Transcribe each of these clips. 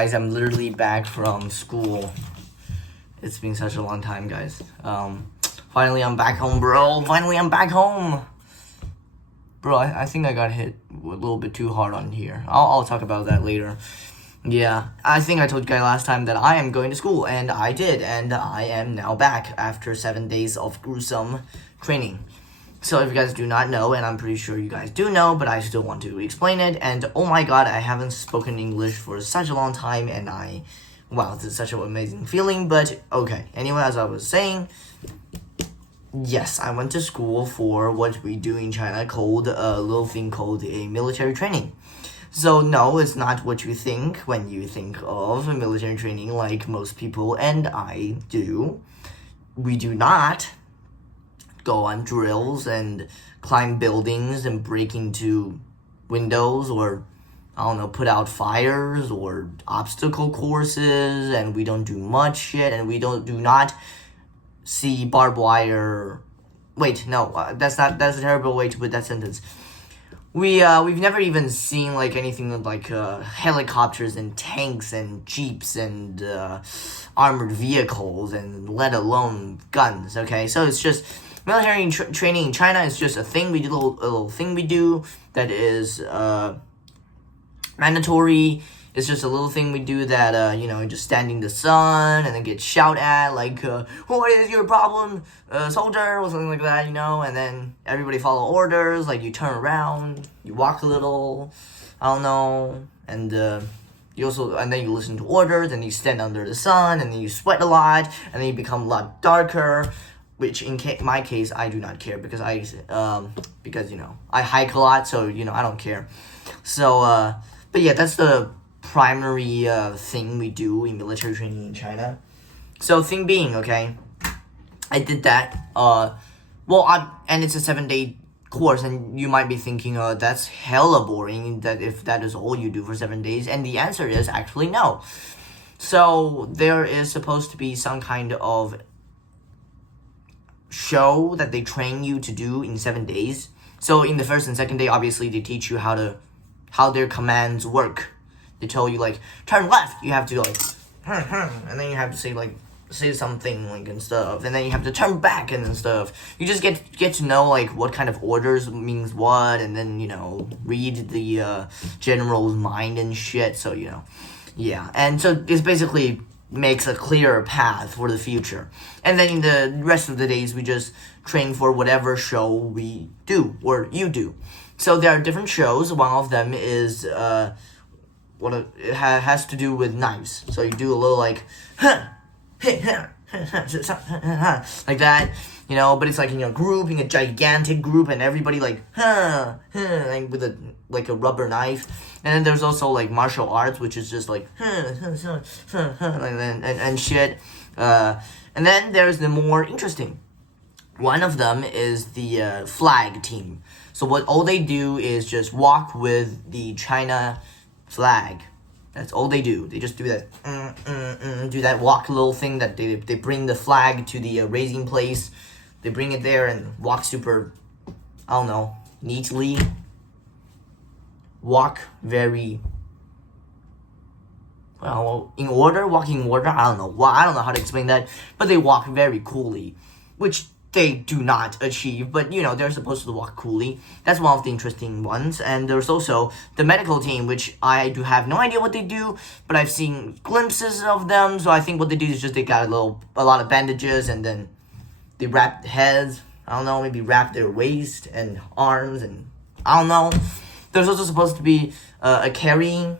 Guys, I'm literally back from school. It's been such a long time, guys. Finally I'm back home, bro. Finally I'm back home. Bro, I think I got hit a little bit too hard on here. I'll talk about that later. Yeah, I think I told you guys last time that I am going to school, and I did, and I am now back after 7 days of gruesome training. So if you guys do not know, and I'm pretty sure you guys do know, but I still want to explain it, and oh my god, I haven't spoken English for such a long time, and wow, this is such an amazing feeling, but okay. Anyway, as I was saying, yes, I went to school for what we do in China called a little thing called a military training. So no, it's not what you think when you think of military training like most people and I do. We do not go on drills and climb buildings and break into windows or, I don't know, put out fires or obstacle courses, and we don't do much shit, and we do not see barbed wire. Wait, no, that's a terrible way to put that sentence. We've never even seen like anything like helicopters and tanks and jeeps and armored vehicles, and let alone guns. Okay, so it's just military training in China is just a thing we do, a little thing we do that is mandatory. It's just a little thing we do that, just stand in the sun and then get shouted at, like, what is your problem, soldier, or something like that, and then everybody follow orders, like, you turn around, you walk a little, I don't know, and then you listen to orders, and you stand under the sun, and then you sweat a lot, and then you become a lot darker, which in my case, I do not care, because I hike a lot, so, I don't care. So, but yeah, that's the primary thing we do in military training in China. So thing being, okay, I did that. And it's a 7-day course, and you might be thinking, that's hella boring. That if that is all you do for 7 days, and the answer is actually no. So there is supposed to be some kind of show that they train you to do in 7 days. So in the first and second day, obviously they teach you how their commands work. They tell you, like, turn left, you have to, like, and then you have to say something, like, and stuff, and then you have to turn back and stuff. You just get to know, like, what kind of orders means what, and then, read the general's mind and shit, so, yeah. And so it's basically makes a clearer path for the future. And then in the rest of the days, we just train for whatever show we do, or you do. So there are different shows. One of them is, it has to do with knives. So you do a little like, like that, but it's like in a group, in a gigantic group, and everybody like, like with a rubber knife. And then there's also like martial arts, which is just like, and shit. And then there's the more interesting. One of them is the flag team. So all they do is just walk with the China flag. That's all they do. They just do that, do that walk little thing that they bring the flag to the raising place. They bring it there and walk super, I don't know, neatly. Walk very, in order, walking in order. I don't know how to explain that, but they walk very coolly, which they do not achieve, but they're supposed to walk coolly. That's one of the interesting ones. And there's also the medical team, which I do have no idea what they do, but I've seen glimpses of them. So I think what they do is just they got a lot of bandages, and then they wrap heads. I don't know, maybe wrap their waist and arms, and I don't know. There's also supposed to be a carrying.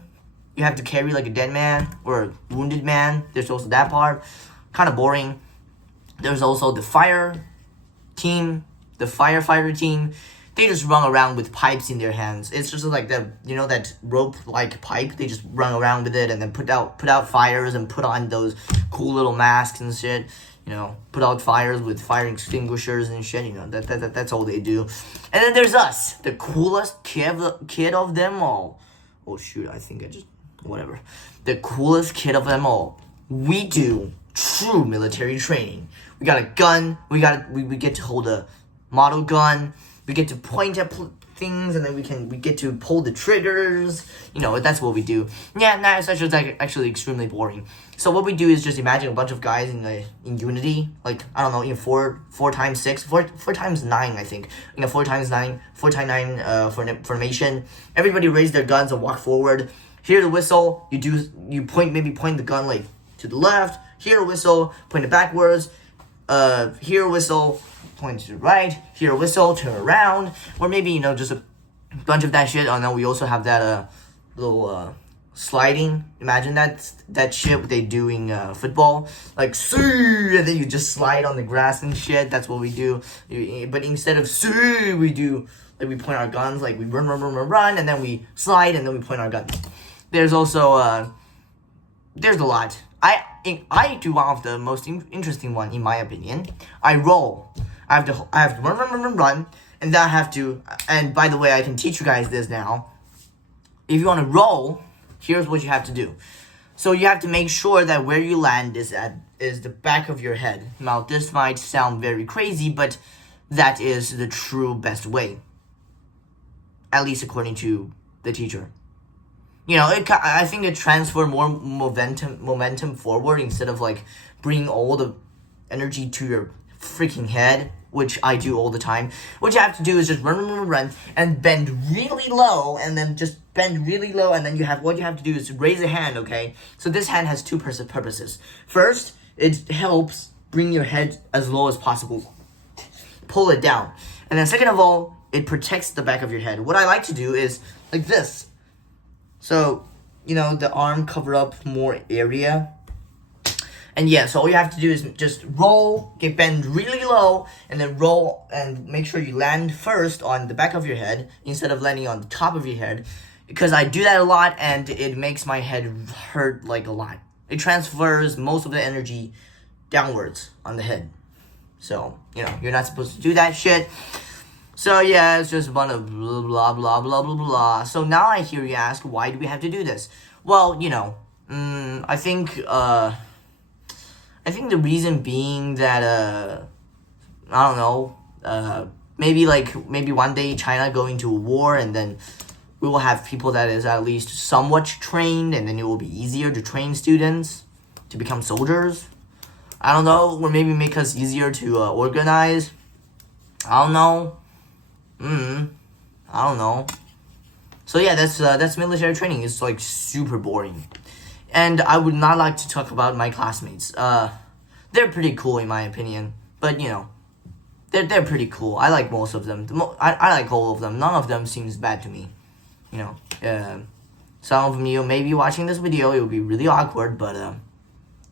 You have to carry like a dead man or a wounded man. There's also that part. Kind of boring. There's also the fire team, the firefighter team. They just run around with pipes in their hands. It's just like that, that rope-like pipe. They just run around with it and then put out fires and put on those cool little masks and shit. Put out fires with fire extinguishers and shit. That's all they do. And then there's us, the coolest kid of them all. Oh shoot, I think whatever. The coolest kid of them all. We do true military training. We got a gun. We get to hold a model gun. We get to point at things, and then we get to pull the triggers. You know, that's what we do. Yeah, nah, such is actually extremely boring. So what we do is just imagine a bunch of guys in Unity, like I don't know, in 4 times 6, 4 times 9, I think. In a 4 times 9 formation. Everybody raise their guns and walk forward. Hear the whistle. You point the gun like to the left. Hear a whistle, point it backwards. Hear a whistle, point to the right. Hear a whistle, turn around. Or maybe, you know, just a bunch of that shit. Oh no, we also have that little sliding. Imagine that shit they do in football. Like, see, and then you just slide on the grass and shit. That's what we do. But instead of see, we do, like, we point our guns. Like, we run, and then we slide, and then we point our guns. There's also, there's a lot. I do one of the most interesting one, in my opinion. I roll. I have to run, and then I have to, and by the way, I can teach you guys this now. If you want to roll, here's what you have to do. So you have to make sure that where you land is the back of your head. Now, this might sound very crazy, but that is the true best way. At least according to the teacher. You know, I think it transfer more momentum forward instead of like bringing all the energy to your freaking head, which I do all the time. What you have to do is just run, and bend really low, and then just bend really low, and then what you have to do is raise a hand, okay? So this hand has two purposes. First, it helps bring your head as low as possible. Pull it down. And then second of all, it protects the back of your head. What I like to do is like this. So, you know, the arm cover up more area. And yeah, so all you have to do is just roll, bend really low, and then roll and make sure you land first on the back of your head instead of landing on the top of your head. Because I do that a lot, and it makes my head hurt like a lot. It transfers most of the energy downwards on the head. So, you know, you're not supposed to do that shit. So yeah, it's just a bunch of blah, blah, blah, blah, blah, blah. So now I hear you ask, why do we have to do this? Well, you know, I think the reason being that, I don't know, maybe one day China going to a war, and then we will have people that is at least somewhat trained, and then it will be easier to train students to become soldiers. I don't know, or maybe make us easier to organize. I don't know. I don't know. So yeah, that's military training. It's like super boring. And I would not like to talk about my classmates. They're pretty cool in my opinion. But you know, they're pretty cool. I like most of them. I like all of them. None of them seems bad to me. You know, some of you may be watching this video. It will be really awkward, but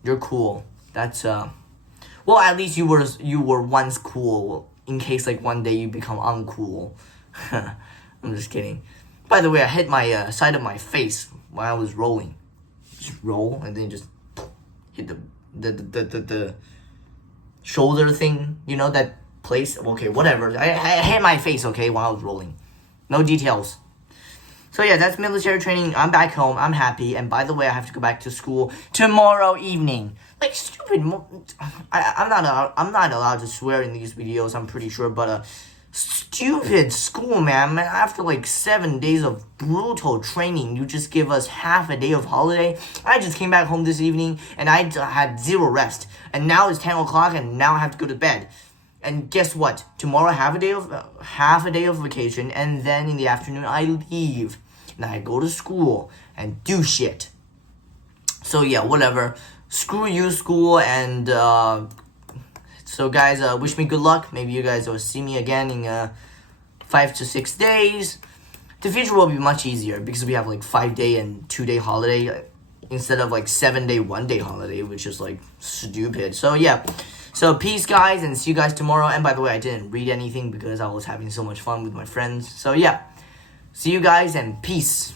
you're cool. That's well, at least you were once cool. In case like one day you become uncool. I'm just kidding. By the way, I hit my side of my face while I was rolling. Just roll and then just hit the shoulder thing. You know that place? Okay, whatever. I hit my face, okay, while I was rolling. No details. So yeah, that's military training. I'm back home. I'm happy. And by the way, I have to go back to school tomorrow evening. Like, stupid. I'm not allowed to swear in these videos, I'm pretty sure. But stupid school, man. After like 7 days of brutal training, you just give us half a day of holiday. I just came back home this evening, and I had zero rest. And now it's 10 o'clock, and now I have to go to bed. And guess what? Tomorrow, half a day of vacation, and then in the afternoon, I leave. And I go to school and do shit. So yeah, whatever. Screw you, school, and so guys, wish me good luck. Maybe you guys will see me again in 5 to 6 days. The future will be much easier because we have like 5-day and 2-day holiday instead of like 7-day, 1-day holiday, which is like stupid. So yeah. So peace, guys, and see you guys tomorrow. And by the way, I didn't read anything because I was having so much fun with my friends. So yeah, see you guys and peace.